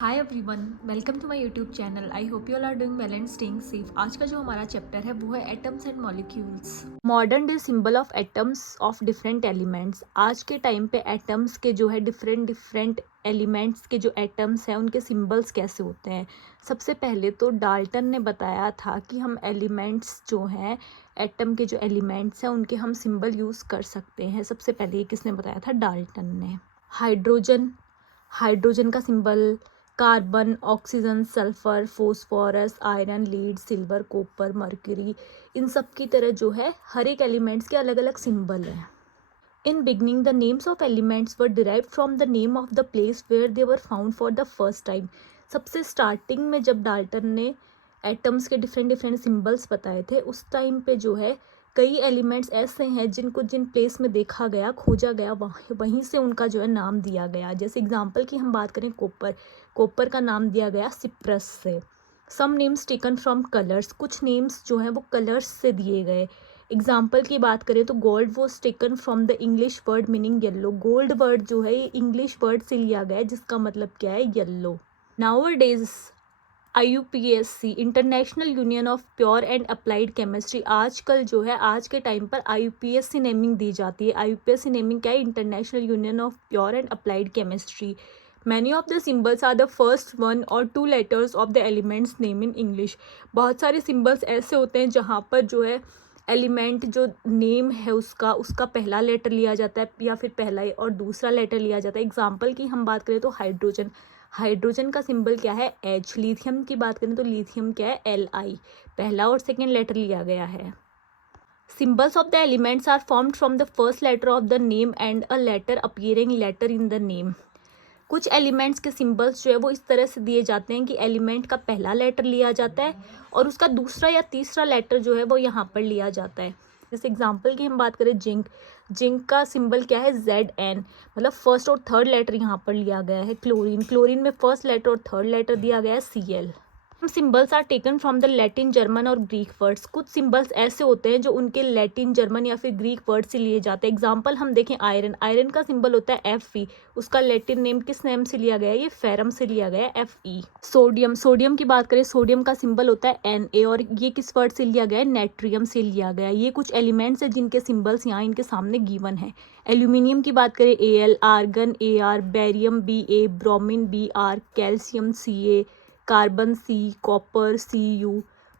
Hi everyone, welcome to my YouTube channel. I hope you all are doing well and staying safe. आज का जो हमारा chapter है वो है atoms and molecules. Modern day symbol of atoms of different elements. आज के time पे एटम्स के जो है डिफरेंट एलिमेंट्स के जो एटम्स हैं उनके सिंबल्स कैसे होते हैं। सबसे पहले तो डाल्टन ने बताया था कि हम एलिमेंट्स जो हैं, एटम के जो एलिमेंट्स हैं उनके हम सिंबल यूज़ कर सकते हैं। सबसे पहले ये किसने बताया था? डाल्टन ने। हाइड्रोजन, हाइड्रोजन का symbol carbon, oxygen, sulphur, phosphorus, iron, lead, silver, copper, mercury, इन सब की तरह जो है हर एक एलिमेंट्स के अलग अलग सिंबल हैं। In beginning the names of elements were derived from the name of the place where they were found for the first time. सबसे स्टार्टिंग में जब डाल्टन ने एटम्स के डिफरेंट सिंबल्स बताए थे उस टाइम पे जो है कई एलिमेंट्स ऐसे हैं जिनको जिन प्लेस में देखा गया, खोजा गया, वहीं से उनका जो है नाम दिया गया। जैसे एग्जांपल की हम बात करें, कॉपर, कॉपर का नाम दिया गया सिप्रस से। Some names taken from colours, कुछ नेम्स जो हैं वो कलर्स से दिए गए। एग्जाम्पल की बात करें तो gold was taken from the English word meaning yellow. Gold word जो है ये इंग्लिश वर्ड से लिया गया है जिसका मतलब क्या है? Yellow. Now days IUPAC, international union of pure and applied chemistry, आजकल जो है आज के टाइम पर IUPAC नेमिंग दी जाती है। IUPAC नेमिंग क्या है? International union of pure and applied chemistry. Many of the symbols are the first one और two letters of the elements name in English. बहुत सारे सिम्बल्स ऐसे होते हैं जहाँ पर जो है एलिमेंट जो नेम है उसका उसका पहला लेटर लिया जाता है या फिर पहला और दूसरा लेटर लिया जाता है। एग्जाम्पल की हम बात करें तो हाइड्रोजन, हाइड्रोजन का सिंबल क्या है? H। लिथियम की बात करें तो लिथियम क्या है? Li। पहला और सेकेंड लेटर लिया गया है। Symbols of the elements are formed from the first letter of the name and a letter appearing letter in the name. कुछ एलिमेंट्स के सिंबल्स जो है वो इस तरह से दिए जाते हैं कि एलिमेंट का पहला लेटर लिया जाता है और उसका दूसरा या तीसरा लेटर जो है वो यहाँ पर लिया जाता है। जैसे एग्जांपल की हम बात करें, जिंक, जिंक का सिंबल क्या है? ZN, मतलब फर्स्ट और थर्ड लेटर यहाँ पर लिया गया है। क्लोरीन, क्लोरीन में फर्स्ट लेटर और थर्ड लेटर दिया गया है Cl। Symbols are taken from the Latin, German और ग्रीक वर्ड्स। कुछ सिंबल्स ऐसे होते हैं जो उनके लैटिन, जर्मन या फिर ग्रीक वर्ड से लिए जाते हैं। एग्जांपल हम देखें, आयरन, आयरन का सिंबल होता है Fe, उसका लैटिन नेम किस नेम से लिया गया है? ये फेरम से लिया गया है, Fe। सोडियम, सोडियम की बात करें, सोडियम का सिंबल होता है Na और ये किस वर्ड से लिया गया है? नेट्रियम से लिया गया है। ये कुछ एलिमेंट्स हैं जिनके सिंबल्स यहाँ इनके सामने गिवन है। एल्यूमिनियम की बात करें, Al, argon Ar, barium Ba, bromine Br, calcium Ca, carbon C, copper Cu,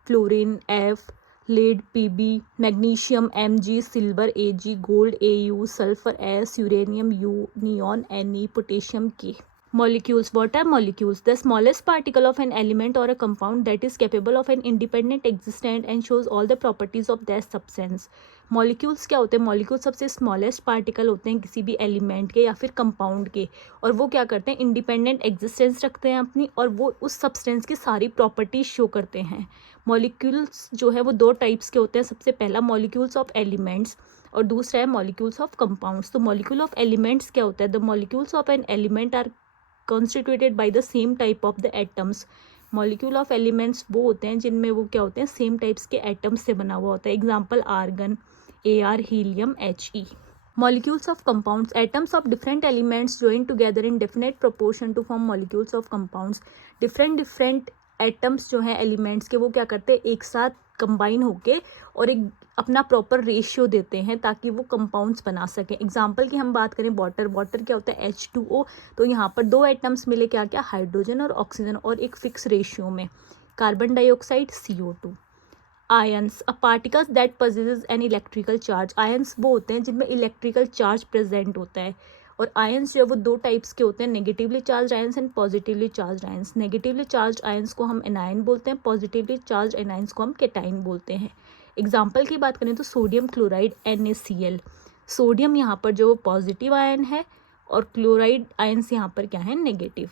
fluorine F, lead Pb, magnesium Mg, silver Ag, gold Au, sulphur S, uranium U, neon Ne, potassium K। Molecules. What are molecules? The smallest particle of an element or a compound that is capable of an independent existence and shows all the properties of that substance. Molecules क्या होते हैं? Molecules सबसे smallest particle होते हैं किसी भी element के या फिर compound के, और वो क्या करते हैं? Independent existence रखते हैं अपनी, और वो उस substance की सारी properties show करते हैं। Molecules जो है वो दो types के होते हैं। सबसे पहला molecules of elements और दूसरा है molecules of compounds। तो molecule of elements क्या होता है? The molecules of an element are constituted by the same type of the atoms। Molecule of elements वो होते हैं जिनमें वो क्या होते हैं? सेम टाइप्स के एटम्स से बना हुआ होता है। Example argon Ar, helium He। Molecules of compounds, atoms of different elements join together in definite proportion to form molecules of compounds। different atoms जो हैं एलिमेंट्स के, वो क्या करते हैं? एक साथ कंबाइन होके और एक अपना प्रॉपर रेशियो देते हैं ताकि वो कंपाउंड्स बना सकें। एग्जाम्पल की हम बात करें, वाटर, वाटर क्या होता है? H2O। तो यहाँ पर दो एटम्स मिले, क्या क्या? हाइड्रोजन और ऑक्सीजन, और एक फिक्स रेशियो में। Carbon dioxide CO2। Ions, a particles that possesses an electrical charge. Ions वो होते हैं जिनमें इलेक्ट्रिकल चार्ज प्रेजेंट होता है। और आयंस जो है वो दो टाइप्स के होते हैं, negatively charge ions and positively charge ions. Negatively charge ions को हम एनायन बोलते हैं, पॉजिटिवली चार्ज एनायंस को हम कैटाइन बोलते हैं। एग्जाम्पल की बात करें तो सोडियम क्लोराइड NaCl। सोडियम यहाँ पर जो पॉजिटिव आयन है और क्लोराइड आयंस यहाँ पर क्या है? नेगेटिव।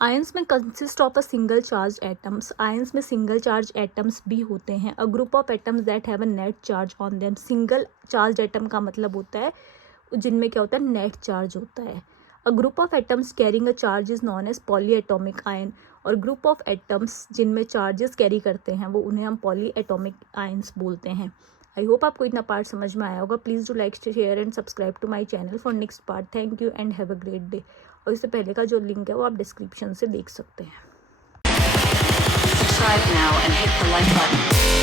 आयंस में consist of a single charge atoms. Ions में सिंगल चार्ज एटम्स भी होते हैं। अ group of atoms that have a net charge on them. Single charge atom का मतलब होता है जिनमें क्या होता है? नेट चार्ज होता है। A group of atoms carrying a charge is known as polyatomic ion. और ग्रुप ऑफ एटम्स जिनमें चार्जेस कैरी करते हैं वो उन्हें हम पॉली एटॉमिक आयंस बोलते हैं। आई होप आपको इतना पार्ट समझ में आया होगा। Please do like, share and subscribe to my channel for next part. Thank you and have a great day. और इससे पहले का जो लिंक है वो आप डिस्क्रिप्शन से देख सकते हैं। Subscribe now and hit the like button.